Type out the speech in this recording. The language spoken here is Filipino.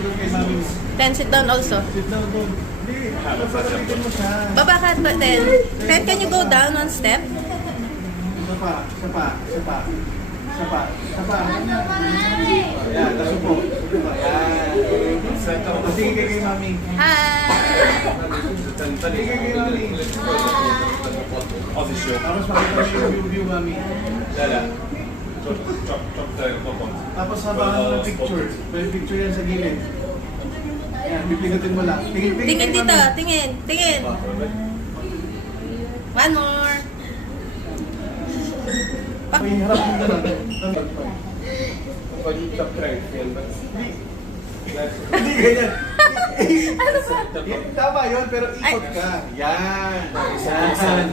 doon kay mami mo. Then sit down also. Sit down doon. Hindi, papalapitin mo siya. Baba ka, then. Then can you go down one step? Isa pa, isa pa, isa pa. Isa pa, isa pa. Ayan, nasupo. Ayan. Sige kay mami. Hi! Sige kay mami. Tapos makita mo yung view, mami. Tapos habangan mo ng picture. May picture yan sa gilid. Ayan, pipindutin mo lang. Tingin Tingin kay dito, mami. tingin, tingin. One more. May harap mo na lang. Hindi ganyan. Ano ba? Tama yun, pero ikot ka. Yan. Yan.